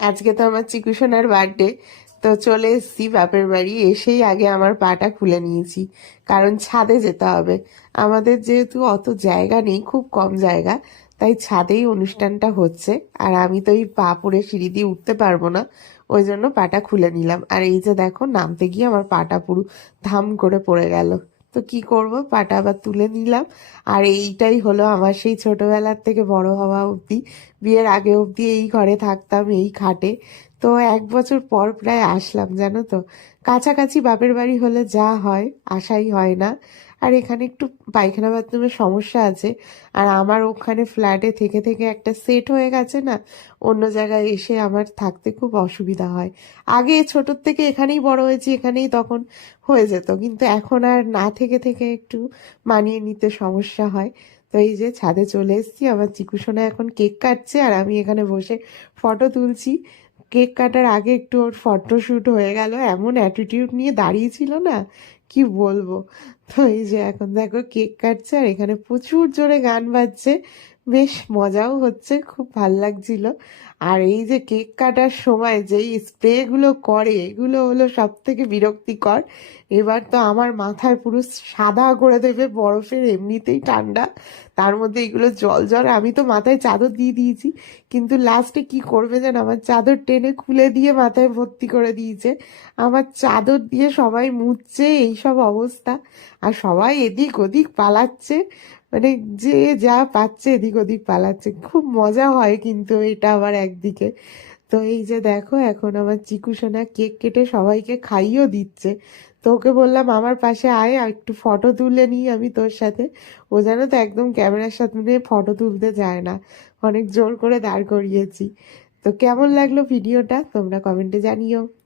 আজকে তো আমার চিকু সোনার বার্থডে। তো চলে এসেছি বাপের বাড়ি, এসেই আগে আমার পাটা খুলে নিয়েছি, কারণ ছাদে যেতে হবে। আমাদের যেহেতু অত জায়গা নেই, খুব কম জায়গা, তাই ছাদেই অনুষ্ঠানটা হচ্ছে। আর আমি তো এই পা পুড়ে সিঁড়ি দিয়ে উঠতে পারবো না, ওই জন্য পাটা খুলে নিলাম। আর এই যে দেখো, নামতে গিয়ে আমার পাটা পুরো ধাম করে পড়ে গেল। তো কি করব, পাটা আবার তুলে নিলাম। আর এইটাই হলো আমার সেই ছোটবেলার থেকে বড় হওয়া অবধি, বিয়ের আগে অবধি এই ঘরে থাকতাম, এই খাটে। তো 1 বছর পর প্রায় আসলাম, জানো তো। কাছাকাছি বাপের বাড়ি হলে যা হয়, আসাই হয় না। আর এখানে একটু পায়খানা বাথরুমের সমস্যা আছে। আর আমার ওখানে ফ্ল্যাটে থেকে থেকে একটা সেট হয়ে গেছে না, অন্য জায়গায় এসে আমার থাকতে খুব অসুবিধা হয়। আগে ছোটোর থেকে এখানেই বড় হয়েছি, এখানেই তখন হয়ে যেত, কিন্তু এখন আর না থেকে থেকে একটু মানিয়ে নিতে সমস্যা হয়। তো এই যে ছাদে চলে এসেছি, আমার চিকু সোনা এখন কেক কাটছে আর আমি এখানে বসে ফটো তুলছি। কেক কাটার আগে একটু ওর ফটো শুট হয়ে গেল, এমন অ্যাটিটিউড নিয়ে দাঁড়িয়েছিল না, কি বলবো। তো এই যে এখন দেখো কেক কাটছে আর এখানে প্রচুর জোরে গান বাজছে, বেশ মজাও হচ্ছে, খুব ভাল লাগছিল। আর এই যে কেক কাটার সময় যেই স্প্রেগুলো করে, এগুলো হলো সব থেকে বিরক্তিকর। এবার তো আমার মাথায় পুরো সাদা করে দেবে, বরফের এমনিতেই ঠান্ডা, তার মধ্যে এগুলো জল জল। আমি তো মাথায় চাদর দিয়ে দিয়েছি, কিন্তু লাস্টে কি করবে যেন, আমার চাদর টেনে খুলে দিয়ে মাথায় ভর্তি করে দিয়েছে। আমার চাদর দিয়ে সবাই মুছছে, এইসব অবস্থা। আর সবাই এদিক ওদিক পালাচ্ছে, মানে যে যা পাচ্ছে এদিক ওদিক পালাচ্ছে। খুব মজা হয় কিন্তু এটা আবার একদিকে। তো এই যে দেখো, এখন আমার চিকু সোনা কেক কেটে সবাইকে খাইয়েও দিচ্ছে। তো ওকে বললাম আমার পাশে আয়, আর একটু ফটো তুলে নিই আমি তোর সাথে। ও জানো তো একদম ক্যামেরার সামনে ফটো তুলতে যায় না, অনেক জোর করে দাঁড় করিয়েছি। তো কেমন লাগলো ভিডিওটা তোমরা কমেন্টে জানিও।